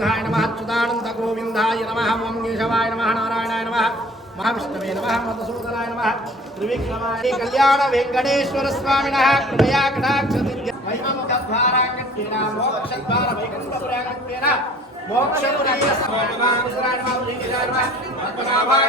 గోవిందాయ నమ అచ్యుతానంద గోవిందాయ నమ ఓం కేశవాయ నమ నారాయణాయ నమ మహావిష్ణవే నమ మధుసూదనాయ నమ త్రివిక్రమాయ కళ్యాణ వెంకటేశ్వర స్వామిన కృపయా కటాక్ష వైమముఖద్వారాంగత్యేన మోక్షద్వార వైకుంఠపురాంగత్యేన మోక్షపురీయ సమానమానుసరాయ నమ ఉదయగిరాయ నమ పద్మనాభాయ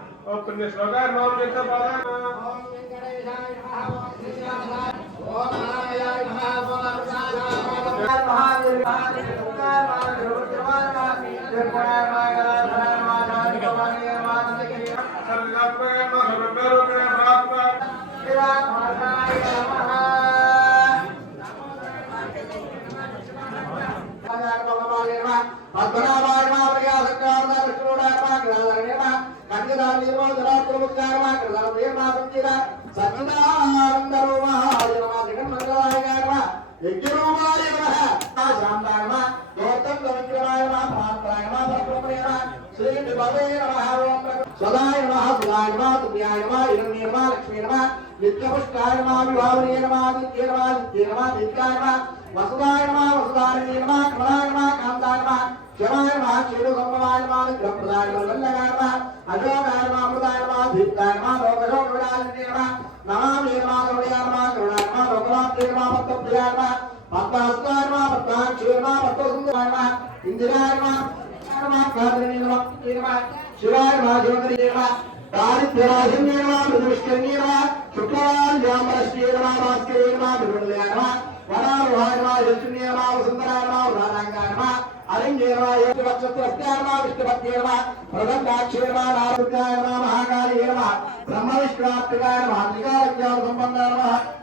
పుణ్యాయ నమ లీలామాం శమిత్రాయ నమ శుధాతులాయ నమ దివ్యాయ నమ భూతరాజీవితాయ నమ వచ్చిండు ఇంతకుముందు కలిపి ఇంతకుముందు ఓం వెంకటేశాయ నమ ఓం శ్రీరామాయ ఓం నారాయణాయ నమ ఓం అరుణాచలాయ సదాయ నమ సుదాయ నమ తుభ్యాయ నమ హిరణ్య నమ లక్ష్మీ నమ నిత్యపుష్కాయ నమ విభావనీయ నమ నిత్య నమ నిత్య నమ నిత్యాయ నమ వసుదాయ నమ వసుదాయ నమ కమలాయ నమ కాంతాయ నమ శివాయ నమ క్షీర సంభవాయ నమ నిగ్రహప్రదాయ నమ వల్లగాయ నమ అజోగాయ నమ అమృతాయ నమ దీప్తాయ నమ లోకశోక విడాలిని నమ నమామి నమ గౌడయ నమ కరుణాయ నమ లోకమాప్తి నమ భక్తప్రియాయ నమ పద్మాస్తాయ నమ పద్మాక్షి నమ భక్తసుందరాయ నమ ఇందిరాయ నమ నమ కాదరి నమ నమ శివాయ నమ. జ్యోతి నమ దారిద్ర్యరాశిన్య నమ మృదుష్కన్య నమ శుక్లవాల్యామరశ్రీ నమ భాస్కరీ నమ విరుణ్య నమ వరారుహాయ నమ యశున్య నమ వసుందరాయ నమ వరారంగాయ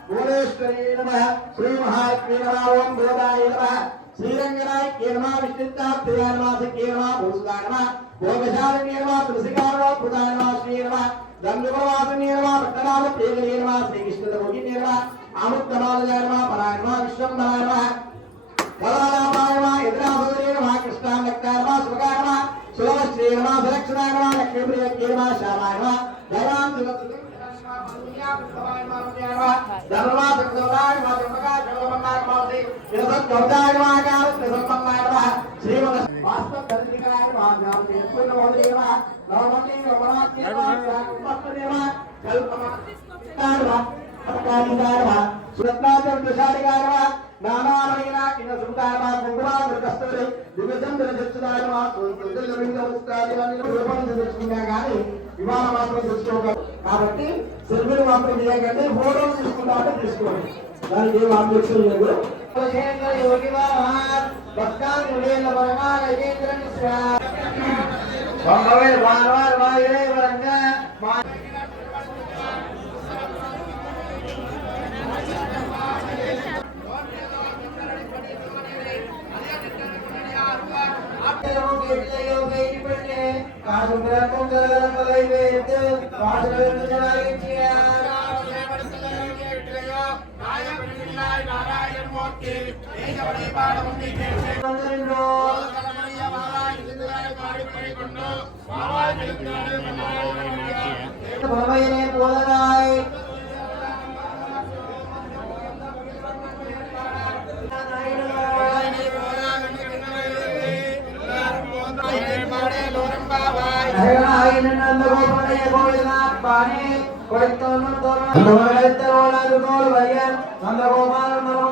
భువనేశ్వరీ నమ శ్రీ మహాత్మీ నమ ఓం నమ నమ నమ భూసుదాయ నమ భోగశాలిని నమ తులసికాయ నమ కృతాయ నమ శ్రీ నమ దండుపవాసిని నమ పట్టణాల ప్రియగరి నమ శ్రీకృష్ణుల ముగిని నమ ఆముక్తమాలయ నమ పరాయ నమ విశ్వంభరాయ నమ కళారామాయ నమ శ్యామాయ నమ దయాం విమానం మాత్రం తెచ్చుకోగలరు కాబట్టి సెల్ఫీలు మాత్రం చేయకండి ఫోటోలు తీసుకుంటామంటే తీసుకోండి. దానికి ఏం ఆబ్జెక్షన్ లేదు భక్తాంగులేన వరమాల యేంద్రన్ స్వామి వారవారు వాయురే వరంగా நாராயண மூர்த்தி பொறுமையிலே போதனாய் கோபால்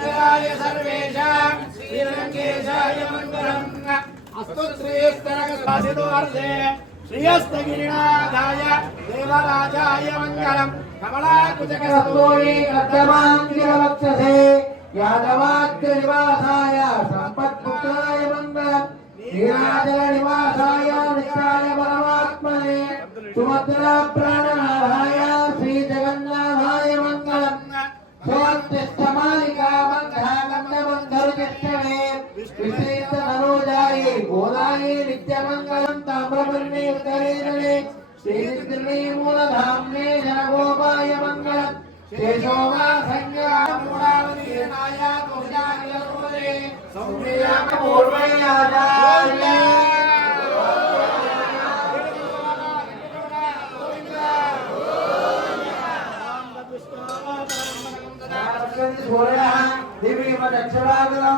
मङ्गलाय सर्वेषां श्रीरङ्गेशाय मङ्गलम् अस्तु श्रीस्तरकशासितोऽर्धे श्रियस्तगिरिनाथाय देवराजाय मङ्गलम् कमलाकुचकस्तूरी कर्दमाङ्गिरवक्षसे यादवाग्रनिवासाय सम्पद्मुक्ताय मङ्गलम् नीराजनिवासाय नित्याय परमात्मने सुमद्रा प्राणनाभाय श्री మనోజాయే గోదాయే నిత్యమంగళం తామ్రపర్ణే ఉత్తరేణే శ్రీమూలధామ్నే జనగోపాయ మంగళం శేషోమా సంజ్ఞామూలావతీర్ణాయ దోషానిలరోదే సౌమ్యయామ పూర్వయాచార్య సూర్యः దివ్యమదక్షరాగలం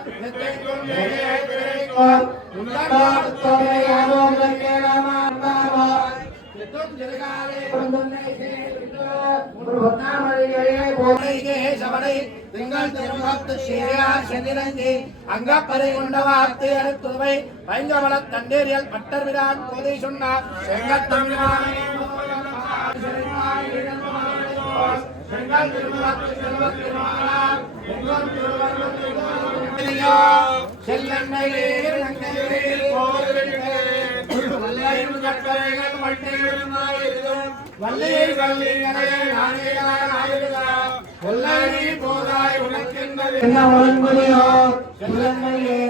அங்கப்பறை உண்டவாத்து எழுத்துவை பைங்கவள தண்டேரியல் பட்டர் விரான் கோதை சொன்னார் செங்கல் திருமணத்து செல்வ திருமணம் செங்கல் செல்லையா செல்லன்னையே நங்கையே போதலிட்டு வல்லையும் கட்டளைகள் மட்டையுமாயிருந்தும் வல்லையில் கல்லிங்களையே நாயகனாயிருந்தா என்ன வரும்படியோ செல்லன்னையே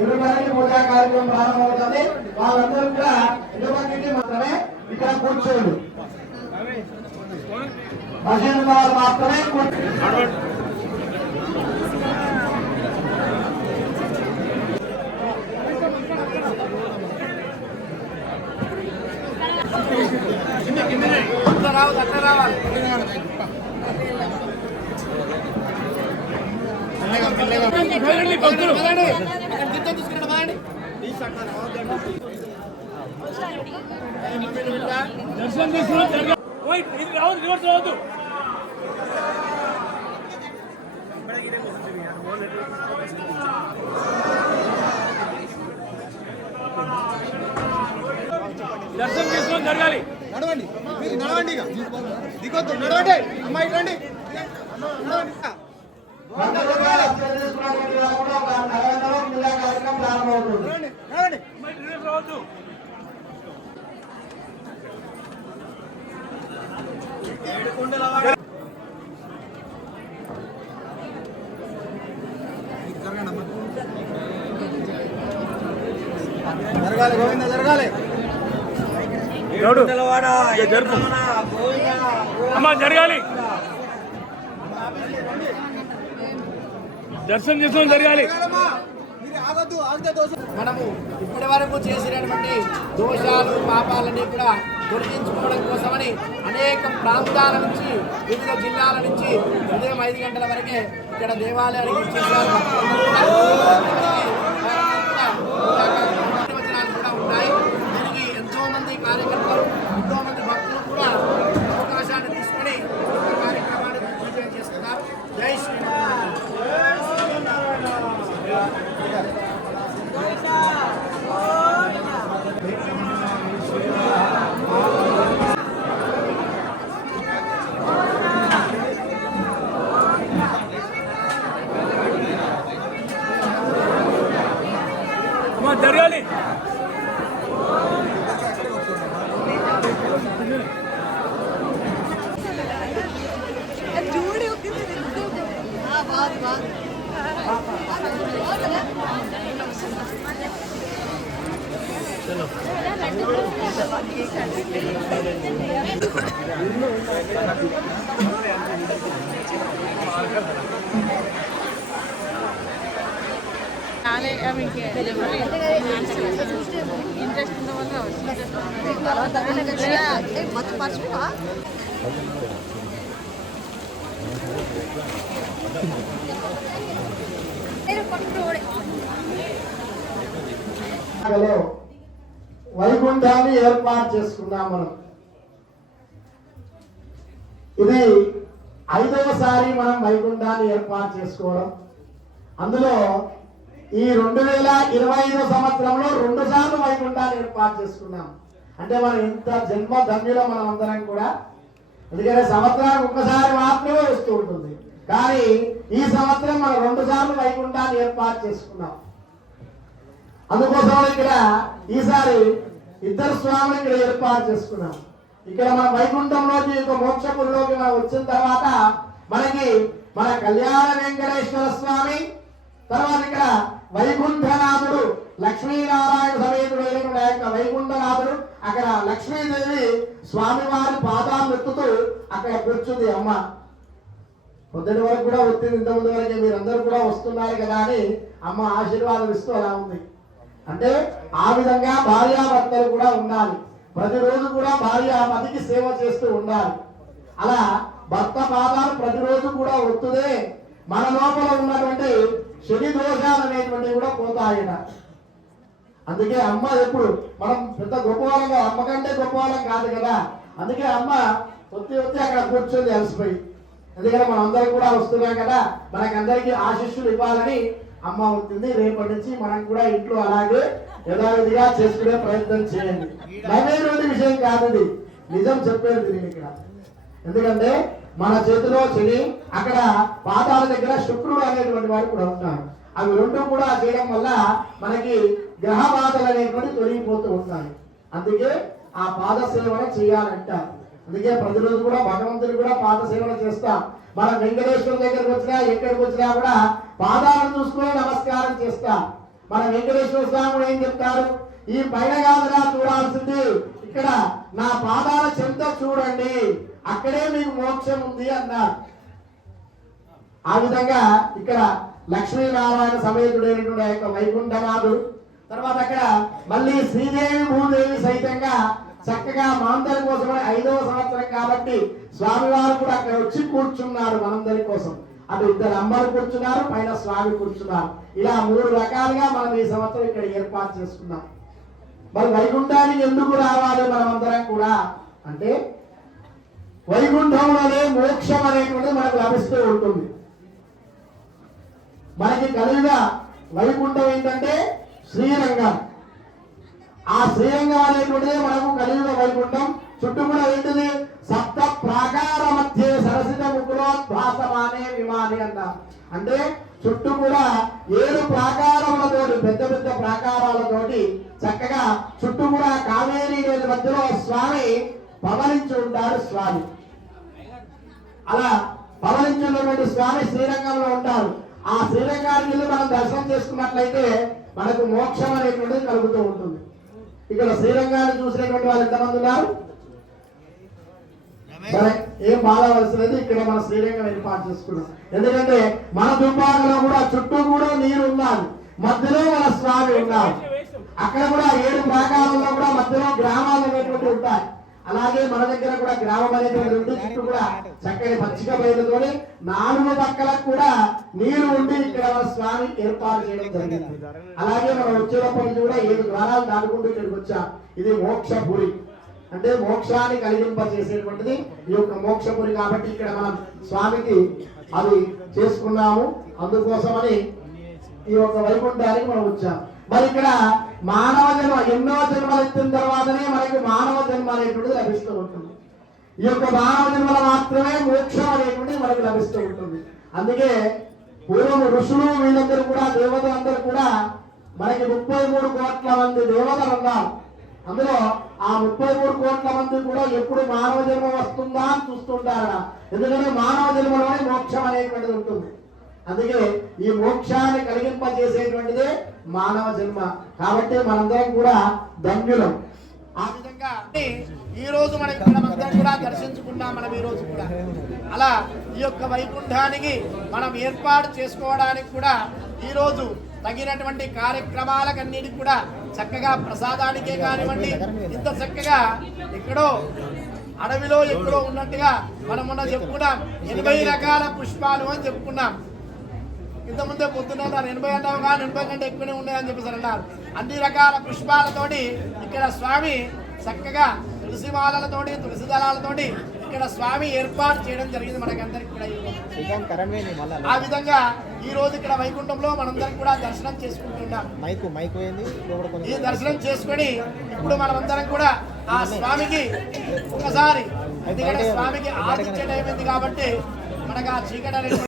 ఏడు వరకు పూజా కార్యక్రమం ప్రారంభమవుతుంది. వాళ్ళందరూ కూడా ఇటువంటి మాత్రమే ఇక్కడ కూర్చోడు. భజన వారు మాత్రమే రావాలి అట్లా రావాలి దర్శనం చేసుకొని జరగాలి నడవండి మీరు నడవండి ఇక. దిగొద్దు నడవండి అమ్మాయి రండి వందలుగా కార్యక్రమం ప్రారంభమవుతుంది నడవండి రావద్దు. జరగాలి గోవింద జరగాలి. జరుపు. అమ్మా జరగాలి. దర్శనం చేసుకొని జరగాలి. మనము ఇప్పటి వరకు చేసినటువంటి దోషాలు పాపాలన్నీ కూడా తొలగించుకోవడం కోసమని అనేక ప్రాంతాల నుంచి వివిధ జిల్లాల నుంచి ఉదయం ఐదు గంటల వరకే ఇక్కడ దేవాలయానికి వచ్చేసారు ప్రవచనాలు కూడా ఉన్నాయి దీనికి ఎంతో మంది కార్యకర్తలు ఎంతో మంది భక్తులు కూడా అవకాశాన్ని తీసుకొని ఈ కార్యక్రమాన్ని విజయం చేస్తున్నారు జై శ్రీరామ్ అమ్మా జరగాలి ఇంట్రెస్ట్ ఉన్న వల్ల వైకుంఠాన్ని ఏర్పాటు చేసుకున్నాం మనం. ఇది ఐదవసారి మనం వైకుంఠాన్ని ఏర్పాటు చేసుకోవడం. అందులో ఈ రెండు వేల ఇరవై ఐదు సంవత్సరంలో రెండు సార్లు వైకుంఠాన్ని ఏర్పాటు చేసుకున్నాం. అంటే మనం ఇంత జన్మ ధన్యులో మనం అందరం కూడా. అందుకనే సంవత్సరానికి ఒక్కసారి మాత్రమే వస్తూ ఉంటుంది. కానీ ఈ సంవత్సరం మనం రెండు సార్లు వైకుంఠాన్ని ఏర్పాటు చేసుకున్నాం. అందుకోసం ఇక్కడ ఈసారి ఇద్దరు స్వాములు ఇక్కడ ఏర్పాటు చేసుకున్నాం. ఇక్కడ మన వైకుంఠంలోకి ఒక మోక్షకుల్లోకి మనం వచ్చిన తర్వాత మనకి మన కళ్యాణ వెంకటేశ్వర స్వామి తర్వాత ఇక్కడ వైకుంఠనాథుడు లక్ష్మీనారాయణ సమేతుడు అయినటువంటి ఆ యొక్క వైకుంఠనాథుడు అక్కడ లక్ష్మీదేవి స్వామివారి పాదాలు ఎత్తుతూ అక్కడ కూర్చుంది అమ్మ. పొద్దుటి వరకు కూడా వచ్చింది ఇంతకుముందు వరకు మీరందరూ కూడా వస్తున్నారు కదా అని అమ్మ ఆశీర్వాదం ఇస్తూ అలా ఉంది. అంటే ఆ విధంగా భార్యాభర్తలు కూడా ఉండాలి. ప్రతిరోజు కూడా భార్య పతికి సేవ చేస్తూ ఉండాలి. అలా భర్త పాదాలు ప్రతిరోజు కూడా ఒత్తుదే మన లోపల ఉన్నటువంటి శని దోషాలు అనేటువంటివి కూడా పోతాయట. అందుకే అమ్మ ఎప్పుడు మనం పెద్ద గొప్పవాళ్ళం అమ్మ కంటే గొప్పవాళ్ళం కాదు కదా. అందుకే అమ్మ వచ్చి వచ్చి అక్కడ కూర్చొని అలసిపోయి. ఎందుకంటే మనం అందరం కూడా వస్తున్నాం కదా మనకందరికీ ఆశిష్యులు ఇవ్వాలని అమ్మ ఉంటుంది. రేపటి నుంచి మనం కూడా ఇంట్లో అలాగే యథావిధిగా చేసుకునే ప్రయత్నం చేయండి. నవ్వేటువంటి విషయం కాదు నిజం చెప్పేది ఇక్కడ. ఎందుకంటే మన చేతిలో శని అక్కడ పాదాల దగ్గర శుక్రుడు అనేటువంటి వాడు కూడా ఉంటాడు. అవి రెండు కూడా చేయడం వల్ల మనకి గ్రహ బాధలు అనేటువంటి తొలగిపోతూ ఉంటాయి. అందుకే ఆ పాద సేవన చేయాలంట అందుకే ప్రతిరోజు కూడా భగవంతుడు కూడా పాద సేవన చేస్తాం. మన వెంకటేశ్వర దగ్గరకు వచ్చినా ఎక్కడికి వచ్చినా కూడా పాదాలను చూసుకుని నమస్కారం చేస్తాం. మన వెంకటేశ్వర స్వామి ఏం చెప్తారు? ఈ పైన కాదురా చూడాల్సింది. ఇక్కడ నా పాదాల చెంత చూడండి. అక్కడే మీకు మోక్షం ఉంది అన్నారు. ఆ విధంగా ఇక్కడ లక్ష్మీనారాయణ సమేతుడైనటువంటి యొక్క వైకుంఠనాథుడు తర్వాత అక్కడ మళ్ళీ శ్రీదేవి భూదేవి సైతంగా చక్కగా మనందరి కోసమని ఐదవ సంవత్సరం కాబట్టి స్వామివారు కూడా అక్కడ వచ్చి కూర్చున్నారు మనందరి కోసం. అటు ఇద్దరు అమ్మలు కూర్చున్నారు పైన స్వామి కూర్చున్నారు. ఇలా మూడు రకాలుగా మనం ఈ సంవత్సరం ఇక్కడ ఏర్పాటు చేసుకున్నాం. మరి వైకుంఠానికి ఎందుకు రావాలి మనమందరం కూడా? అంటే వైకుంఠంలోనే మోక్షం అనేటువంటిది మనకు లభిస్తూ ఉంటుంది. మనకి కలిగిన వైకుంఠం ఏంటంటే శ్రీరంగం. ఆ శ్రీరంగం అనేటువంటిది మనకు కలిగిన వైకుంఠం. చుట్టూ కూడా ఏంటిది? సప్త ప్రాకార మధ్య సరసిత ముకులోద్భాసమానే విమాని అన్నారు అంటే చుట్టూ కూడా ఏడు ప్రాకారములతోటి పెద్ద పెద్ద ప్రాకారాలతోటి చక్కగా చుట్టూ కూడా కావేరీ నది మధ్యలో స్వామి పవనించి ఉంటారు స్వామి. అలా పవలించున్నటువంటి స్వామి శ్రీరంగంలో ఉంటారు. ఆ శ్రీరంగానికి వెళ్ళి మనం దర్శనం చేసుకున్నట్లయితే మనకు మోక్షం అనేటువంటిది కలుగుతూ ఉంటుంది. ఇక్కడ శ్రీరంగాన్ని చూసినటువంటి వాళ్ళు ఎంతమంది ఉన్నారు? సరే ఏం బాధవలసినది ఇక్కడ మన శ్రీరంగం ఏర్పాటు చేసుకున్నాం. ఎందుకంటే మన దుర్భాగంలో కూడా చుట్టూ కూడా నీరు ఉన్నది మధ్యలో మన స్వామి ఉన్నారు అక్కడ కూడా ఏడు ప్రాకారంలో కూడా మధ్యలో గ్రామాలు అనేటువంటి ఉంటాయి. అలాగే మన దగ్గర కూడా గ్రామం అనేటువంటి ఉంది చుట్టూ కూడా చక్కని పచ్చిక బయలుతోని నాలుగు పక్కలకు కూడా నీరు ఉండి ఇక్కడ మన స్వామి ఏర్పాటు చేయడం జరిగింది. అలాగే మనం వచ్చేటప్పటి నుంచి కూడా ఏడు ద్వారాలు దాటుకుంటూ ఇక్కడికి వచ్చాం. ఇది మోక్షపురి అంటే మోక్షాన్ని కలిగింప చేసేటువంటిది ఈ యొక్క మోక్షపురి కాబట్టి ఇక్కడ మనం స్వామికి అది చేసుకున్నాము. అందుకోసమని ఈ యొక్క వైకుంఠానికి మనం వచ్చాం. మరి ఇక్కడ మానవ జన్మ ఎన్నో జన్మలు ఎత్తిన తర్వాతనే మనకి మానవ జన్మ అనేటువంటిది లభిస్తూ ఉంటుంది. ఈ యొక్క మానవ జన్మల మాత్రమే మోక్షం అనేటువంటిది మనకి లభిస్తూ ఉంటుంది. అందుకే పూర్వం ఋషులు వీళ్ళందరూ కూడా దేవతలందరూ కూడా మనకి ముప్పై మూడు కోట్ల మంది దేవతలు ఉన్నారు. అందులో ఆ ముప్పై మూడు కోట్ల మంది కూడా ఎప్పుడు మానవ జన్మ వస్తుందా అని చూస్తుంటారట. ఎందుకంటే మానవ జన్మలోనే మోక్షం అనేటువంటిది ఉంటుంది. అందుకే ఈ మోక్షాన్ని కలిగింపజేసేటువంటిదే మానవ జన్మ. కాబట్టి మనందరం కూడా ధన్యులం. ఆ విధంగా ఈ రోజు మనం ఇక్కడ కూడా దర్శించుకున్నాం మనం ఈ రోజు కూడా. అలా ఈ యొక్క వైకుంఠానికి మనం ఏర్పాటు చేసుకోవడానికి కూడా ఈ రోజు తగినటువంటి కార్యక్రమాలకన్నిటికి కూడా చక్కగా ప్రసాదానికే కానివ్వండి ఇంత చక్కగా ఎక్కడో అడవిలో ఎక్కడో ఉన్నట్టుగా మనం మొన్న చెప్పుకున్నాం. ఎనభై రకాల పుష్పాలు అని చెప్పుకున్నాం. ఇంతకుముందే పొద్దున్న అన్నారు ఎనభై అన్నావు కానీ ఎనభై కంటే ఎక్కువనే ఉన్నాయని చెప్పేసి అన్నారు. అన్ని రకాల పుష్పాలతోటి ఇక్కడ స్వామి చక్కగా తులసి మాలలతోటి తులసి దళాలతోటి ఇక్కడ స్వామి ఏర్పాటు చేయడం జరిగింది మనకందరికి కూడా. ఆ విధంగా ఈ రోజు ఇక్కడ వైకుంఠంలో మనందరం కూడా దర్శనం చేసుకుంటున్నాం మైకు మైకు ఈ దర్శనం చేసుకొని ఇప్పుడు మనమందరం కూడా ఆ స్వామికి ఒకసారి ఎందుకంటే స్వామికి ఆదిత్య టైం కాబట్టి మనకు ఆ చీకటి